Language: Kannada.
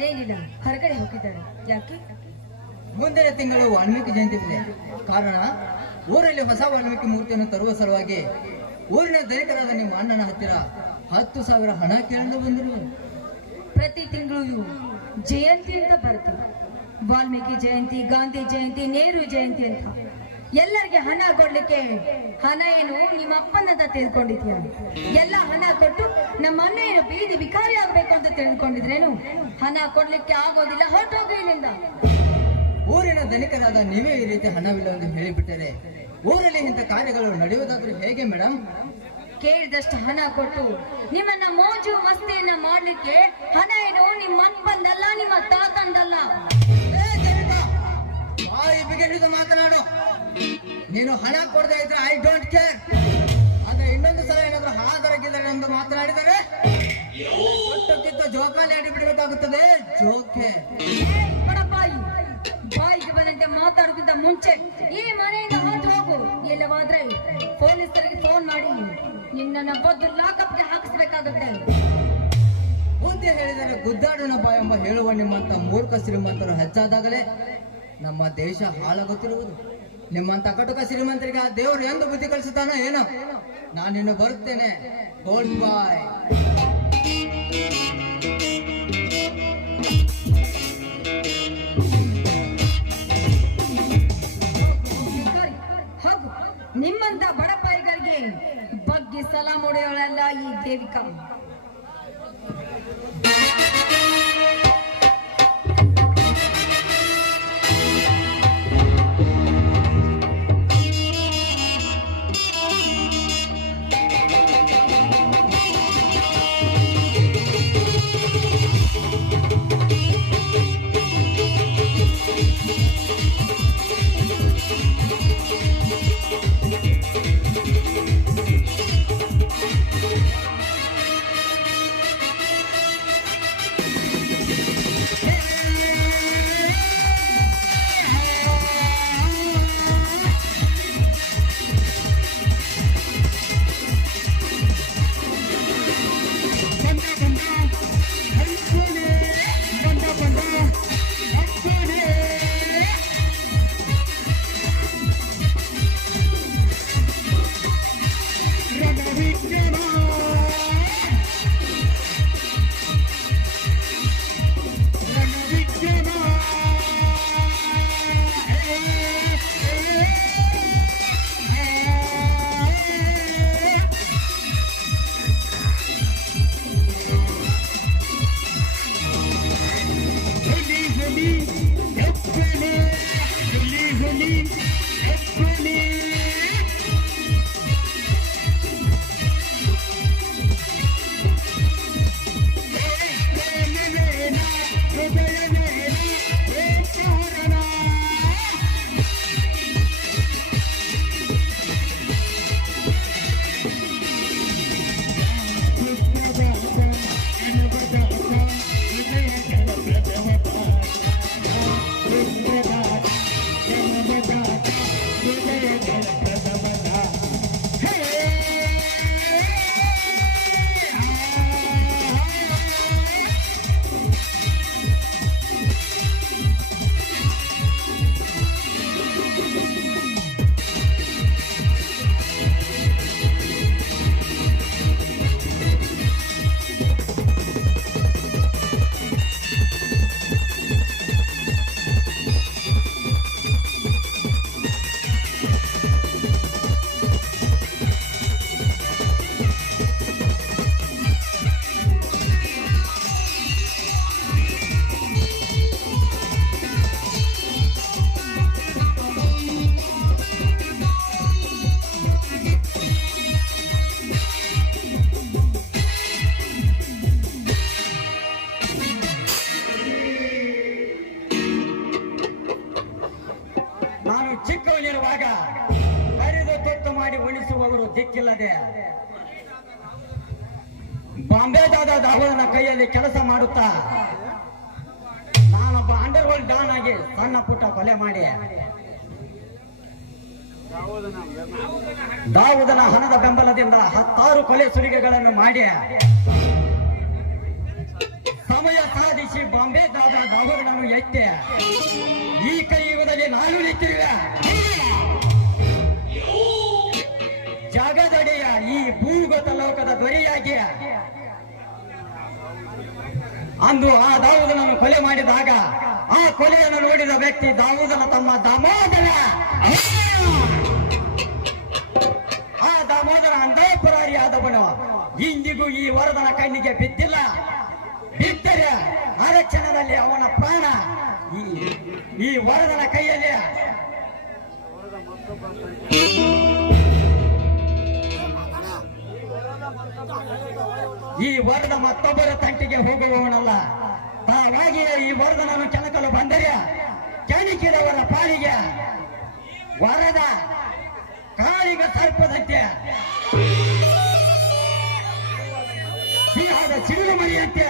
ಮನೆಯಲ್ಲಿಲ್ಲ, ಹೊರಗಡೆ ಹೋಗಿದ್ದಾರೆ. ಯಾಕೆ? ಮುಂದಿನ ತಿಂಗಳು ವಾಲ್ಮೀಕಿ ಜಯಂತಿ ಇದೆ. ಕಾರಣ ಊರಲ್ಲಿ ಹೊಸ ವಾಲ್ಮೀಕಿ ಮೂರ್ತಿಯನ್ನು ತರುವ ಸಲುವಾಗಿ ಊರಿನ ಧನಿಕರಾದ ನಿಮ್ಮ ಅಣ್ಣನ ಹತ್ತಿರ 10,000 ಹಣ ಕೇಳಲು ಬಂದರು. ಪ್ರತಿ ತಿಂಗಳು ಜಯಂತಿ ಅಂತ ಬರ್ತದೆ. ವಾಲ್ಮೀಕಿ ಜಯಂತಿ, ಗಾಂಧಿ ಜಯಂತಿ, ನೆಹರು ಜಯಂತಿ ಅಂತ ಎಲ್ಲರಿಗೆ ಹಣ ಕೊಡ್ಲಿಕ್ಕೆ. ಹಣ ಏನು ನಿಮ್ಮ ಅಪ್ಪನಂತ ತಿಳ್ಕೊಂಡಿದ್ಯಾ? ಎಲ್ಲ ಹಣ ಕೊಟ್ಟು ನಮ್ಮ ಅಣ್ಣ ಏನು ಬೀದಿ ವಿಕಾರಿ ಆಗ್ಬೇಕು ಅಂತ ತಿಳ್ಕೊಂಡಿದ್ರೇನು? ಹಣ ಕೊಡ್ಲಿಕ್ಕೆ ಆಗೋದಿಲ್ಲ, ಹೊರಟೋಗ್ರಿ ಇಲ್ಲಿಂದ. ಊರಿನ ಧನಿಕರಾದ ನೀವೇ ಈ ರೀತಿ ಹಣವಿಲ್ಲ ಎಂದು ಹೇಳಿಬಿಟ್ಟರೆ ಊರಲ್ಲಿ ಇಂಥ ಕಾರ್ಯಗಳು ನಡೆಯುವುದಾದ್ರೂ ಹೇಗೆ ಮೇಡಮ್? ಕೇಳಿದಷ್ಟು ಹಣ ಕೊಟ್ಟು ನಿಮ್ಮನ್ನ ಮೋಜು ಮಸ್ತಿಯನ್ನ ಮಾಡ್ಲಿಕ್ಕೆ ಹಣ ಏನು ನಿಮ್ಮ ಅಪ್ಪಂದಲ್ಲ, ನಿಮ್ಮ ತಾತಂದಲ್ಲ. ಹಿಡಿದು ಮಾತನಾಡು. ನೀನು ಹಣ ಕೊಡದೆ ಇದ್ರೆ ಐ ಡೋಂಟ್ ಕೇರ್. ಆದ್ರೆ ಇನ್ನೊಂದು ಸಲ ಏನಾದ್ರೂ ಹಾದರಗಿದ್ದಾರೆ ಎಂದು ಮಾತನಾಡಿದರೆ ಒಟ್ಟಕ್ಕಿಂತ ಜೋಕಾಲಿ ಆಡಿ ಬಿಡಬೇಕಾಗುತ್ತದೆ. ಜೋಕೆ ಬಾಯಿಗೆ ಬಂದಂತೆ ಮಾತಾಡೋಕ್ಕಿಂತ ಮುಂಚೆ ಈ ಮನೆಯಿಂದ ಹೊರಟು ಹೋಗು. ಇಲ್ಲವಾದ್ರೆ ಪೊಲೀಸರಿಗೆ ಫೋನ್ ಮಾಡಿ ನಿನ್ನನ್ನ ಬದ್ದು ಲಾಕಪ್ಗೆ ಹಾಕಿಸ್ಬೇಕಾಗುತ್ತೆ. ಮುಂದೆ ಹೇಳಿದರೆ ಗುದ್ದಾಡೋಣ ಬಾ ಎಂಬ ಹೇಳುವ ನಿಮ್ಮಂತ ಮೂರ್ಖ ಶ್ರೀಮಂತರು ಹೆಚ್ಚಾದಾಗಲೇ ನಮ್ಮ ದೇಶ ಹಾಳಾಗುತ್ತಿರುವುದು. ನಿಮ್ಮಂತ ಕಟುಕ ಶ್ರೀಮಂತರಿಗೆ ಆ ದೇವರು ಎಂದು ಬುದ್ಧಿ ಕಲಿಸುತ್ತಾನೋ ಏನೋ. ನಾನಿನ್ನು ಬರುತ್ತೇನೆ. ಗೋಲ್ಡ್ ಬಾಯ್. ನಿಮ್ಮಂತ ಬಡಪಾಯಿಗಳಿಗೆ ಬಗ್ಗೆ ಸಲಾಂ ಹೊಡೆಯೋಳಲ್ಲ ಈ ದೇವಿಕಾ. ಚಿಕ್ಕವನಿರುವಾಗ ಹರಿದು ತುತ್ತು ಮಾಡಿ ಉಳಿಸುವವರು ದಿಕ್ಕಿಲ್ಲದೆ ಬಾಂಬೆದಾದ ದಾವಣನ ಕೈಯಲ್ಲಿ ಕೆಲಸ ಮಾಡುತ್ತಾ ನಾನೊಬ್ಬ ಅಂಡರ್ ವರ್ಲ್ಡ್ ಡಾನ್ ಆಗಿ ಸಣ್ಣ ಪುಟ್ಟ ಕೊಲೆ ಮಾಡಿ ದಾವುದನ ಹಣದ ಬೆಂಬಲದಿಂದ 10 ಕೊಲೆ ಸುಲಿಗೆಗಳನ್ನು ಮಾಡಿ ಸಮಯ ಸಾಧಿಸಿ ಬಾಂಬೆ ದಾದ ದಾವಗಳನ್ನು ಎತ್ತೆ ಈ ಕಲಿಯುಗದಲ್ಲಿ ನಾನು ನಿಂತಿರುವೆ. ಜಗದೊಡೆಯ ಈ ಭೂಗತ ಲೋಕದ ದೊರೆಯಾಗಿ ಅಂದು ಆ ದಾವೂದನನ್ನು ಕೊಲೆ ಮಾಡಿದಾಗ ಆ ಕೊಲೆಯನ್ನು ನೋಡಿದ ವ್ಯಕ್ತಿ ದಾವೂದನ ತಮ್ಮ ದಾಮೋದರ. ಆ ದಾಮೋದರ ಅಂಧಾಪರಾರಿಯಾದವನು ಇಂದಿಗೂ ಈ ವರದನ ಕಣ್ಣಿಗೆ ಬಿದ್ದಿಲ್ಲ. ಬಿದ್ದರೆ ಅರಕ್ಷಣದಲ್ಲಿ ಅವನ ಪ್ರಾಣ ಈ ವರದನ ಕೈಯಲ್ಲಿ. ಈ ವರದ ಮತ್ತೊಬ್ಬರ ತಂಟಿಗೆ ಹೋಗುವವನಲ್ಲ. ತಾವಾಗಿಯೇ ಈ ವರದನನ್ನು ಕೆಣಕಲು ಬಂದರೆ ಕೆಣಕಿದವರ ಪಾಲಿಗೆ ವರದ ಕಾಳಿಗ ಸರ್ಪದಂತೆ ಸಿಹಿಯಾದ ಸಿಡಿಲು ಮರಿಯಂತೆ